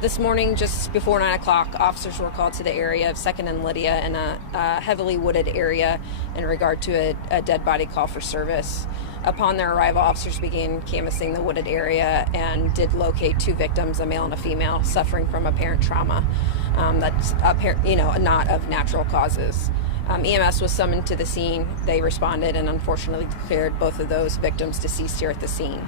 This morning, just before 9 o'clock, officers were called to the area of 2nd and Lydia in a heavily wooded area in regard to a dead body call for service. Upon their arrival, officers began canvassing the wooded area and did locate 2 victims, a male and a female, suffering from apparent trauma that's apparent, not of natural causes. EMS was summoned to the scene. They responded and unfortunately declared both of those victims deceased here at the scene.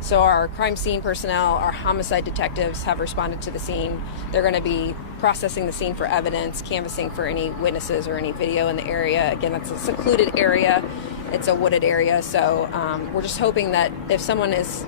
So our crime scene personnel, our homicide detectives have responded to the scene. They're going to be processing the scene for evidence, canvassing for any witnesses or any video in the area. Again, it's a secluded area. It's a wooded area. So we're just hoping that if someone has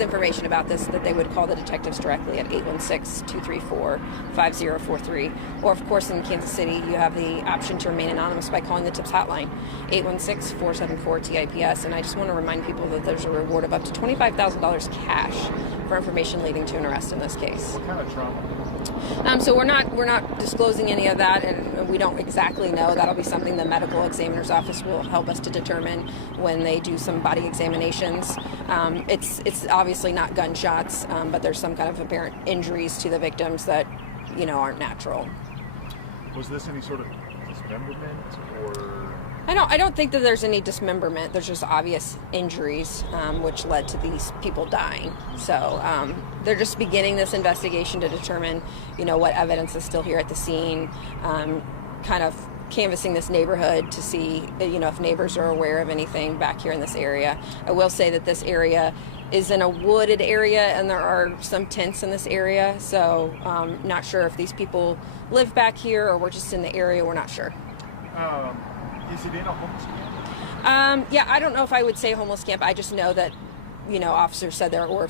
information about this, that they would call the detectives directly at 816-234-5043. Or, of course, in Kansas City, you have the option to remain anonymous by calling the TIPS hotline, 816-474-TIPS. And I just want to remind people that there's a reward of up to $25,000 cash for information leading to an arrest in this case. What kind of trauma? So we're not disclosing any of that, and we don't exactly know. That'll be something the medical examiner's office will help us to determine when they do some body examinations. It's obviously not gunshots, but there's some kind of apparent injuries to the victims that aren't natural. Was this any sort of dismemberment or? I don't think that there's any dismemberment. There's just obvious injuries, which led to these people dying. So they're just beginning this investigation to determine, what evidence is still here at the scene, kind of canvassing this neighborhood to see, if neighbors are aware of anything back here in this area. I will say that this area is in a wooded area and there are some tents in this area. So not sure if these people live back here or we're just in the area. We're not sure. Is it in a homeless camp? Yeah, I don't know if I would say homeless camp. I just know that, officers said there were a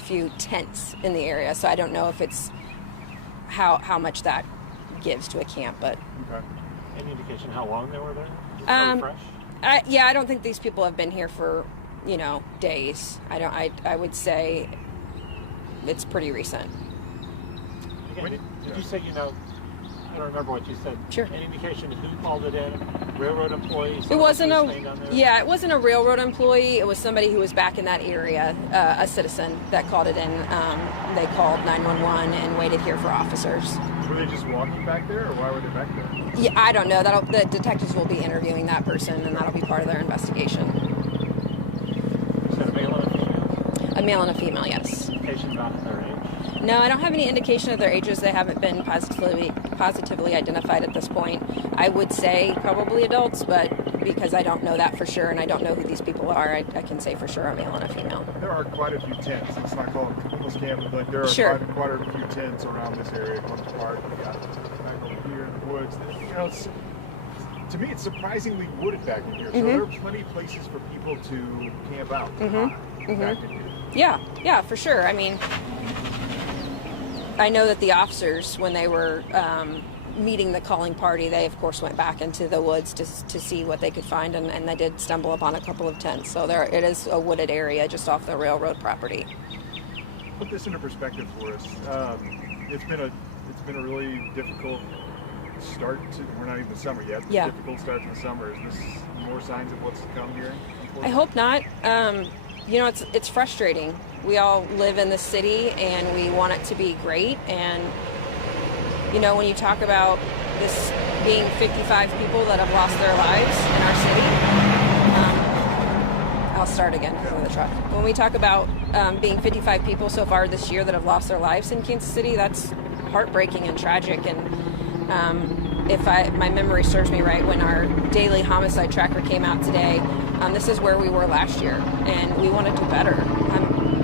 few tents in the area. So I don't know if it's how much that gives to a camp. But okay. Any indication how long they were there? Fresh? I don't think these people have been here for days. I would say it's pretty recent. Again, did you say I don't remember what you said. Sure. Any indication who called it in? Railroad employees? It wasn't it wasn't a railroad employee. It was somebody who was back in that area, a citizen that called it in. They called 911 and waited here for officers. Were they just walking back there, or why were they back there? Yeah, I don't know. The detectives will be interviewing that person, and that'll be part of their investigation. You said a male and a female? A male and a female, yes. Indication about their age? No, I don't have any indication of their ages. They haven't been positively identified at this point. I would say probably adults, but because I don't know that for sure and I don't know who these people are, I can say for sure a male and a female. There are quite a few tents. It's not called a homeless camp, but there are sure. quite a few tents around this area. One park, we got back over here in the woods. To me, it's surprisingly wooded back in here. So there are plenty of places for people to camp out back in here. Yeah, for sure. I mean, I know that the officers, when they were meeting the calling party, they of course went back into the woods to see what they could find, and they did stumble upon a couple of tents. So it is a wooded area just off the railroad property. Put this into perspective for us. It's been a really difficult start to. We're not even in the summer yet. Yeah. Difficult start to the summer. Is this more signs of what's to come here? I hope not. It's frustrating. We all live in the city and we want it to be great. And, when you talk about this being 55 people that have lost their lives in our city, I'll start again because of the truck. When we talk about being 55 people so far this year that have lost their lives in Kansas City, that's heartbreaking and tragic. And if my memory serves me right, when our daily homicide tracker came out today, this is where we were last year, and we want to do better.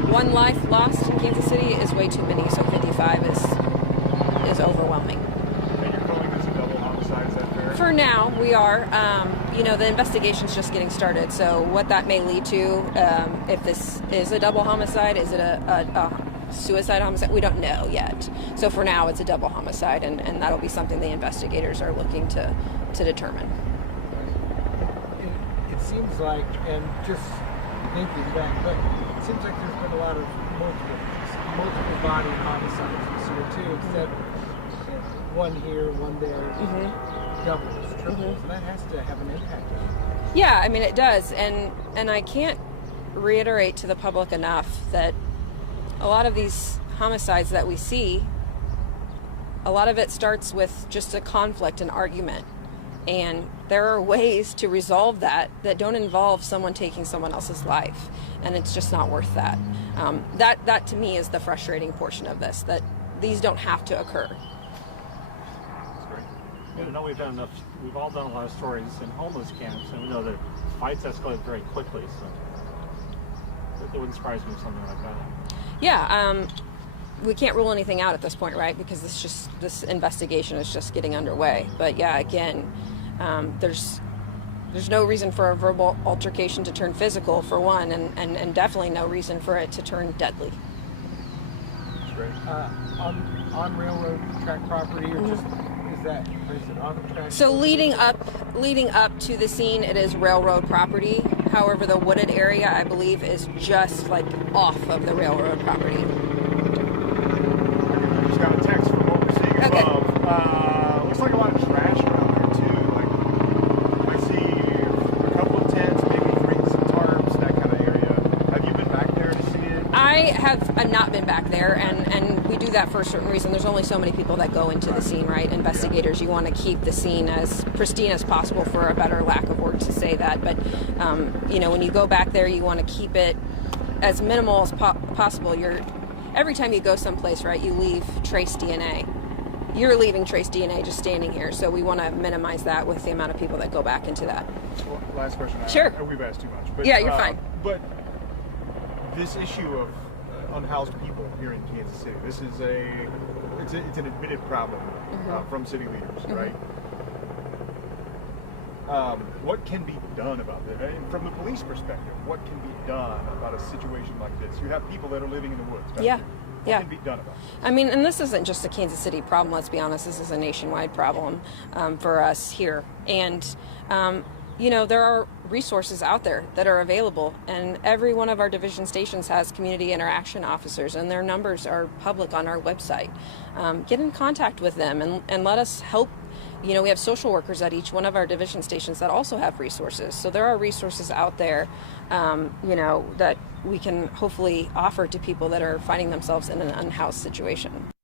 One life lost in Kansas City is way too many, so 55 is overwhelming. And you're calling this a double homicide, is that fair? For now, we are. The investigation's just getting started, so what that may lead to, if this is a double homicide, is it a suicide homicide? We don't know yet. So for now, it's a double homicide, and that'll be something the investigators are looking to determine. It seems like, and just thinking back, but it seems like there's been a lot of multiple body homicides this year too, except one here, one there, doubles, triples, and that has to have an impact on it. Yeah, I mean it does, and I can't reiterate to the public enough that a lot of these homicides that we see, a lot of it starts with just a conflict, an argument. And there are ways to resolve that don't involve someone taking someone else's life. And it's just not worth that. That to me is the frustrating portion of this, that these don't have to occur. That's great. Yeah, I know we've all done a lot of stories in homeless camps, and we know that fights escalate very quickly, so it wouldn't surprise me if something like that. Yeah, we can't rule anything out at this point, right? Because this investigation is just getting underway. But yeah, again, there's no reason for a verbal altercation to turn physical, for one, and definitely no reason for it to turn deadly. That's great. On railroad track property, or just is it on the track? So leading up to the scene, it is railroad property. However, the wooded area, I believe, is just like off of the railroad property. I just got a text from what we're seeing Okay. above. Looks like a lot of trash around there too. Like I see a couple of tents, maybe some tarps, that kind of area. Have you been back there to see it? I have not been back there, and we do that for a certain reason. There's only so many people that go into the scene, right? Investigators, you want to keep the scene as pristine as possible, for a better lack of words to say that. But, when you go back there, you want to keep it as minimal as possible. Every time you go someplace, right, you leave trace DNA. You're leaving trace DNA just standing here, so we want to minimize that with the amount of people that go back into that. Well, last question. Sure. We've asked too much. But, Yeah, you're fine. But this issue of unhoused people here in Kansas City, this is it's an admitted problem from city leaders, right? What can be done about that? And from the police perspective, what can be done about a situation like this? You have people that are living in the woods. Right? Yeah. What can be done about it? I mean, and this isn't just a Kansas City problem, let's be honest. This is a nationwide problem for us here. And, there are resources out there that are available. And every one of our division stations has community interaction officers, and their numbers are public on our website. Get in contact with them and let us help. We have social workers at each one of our division stations that also have resources. So there are resources out there, that we can hopefully offer to people that are finding themselves in an unhoused situation.